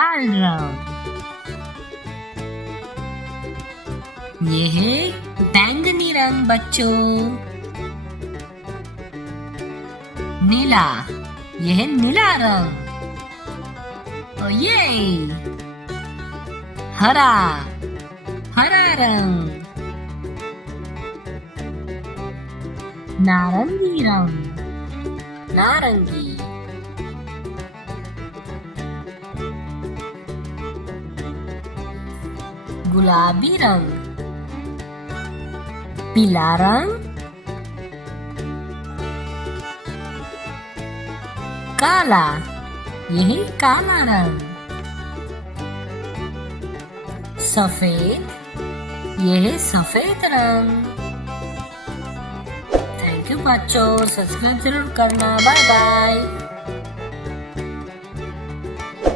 लाल रंग। ये है बैंगनी रंग बच्चों। नीला, ये है नीला रंग। और ये हरा, हरा रंग। नारंगी रंग, नारंगी। गुलाबी रंग, पीला रंग। काला, यही काला रंग। सफेद, यह सफेद रंग। थैंक यू बच्चों, सब्सक्राइब जरूर करना। Bye bye.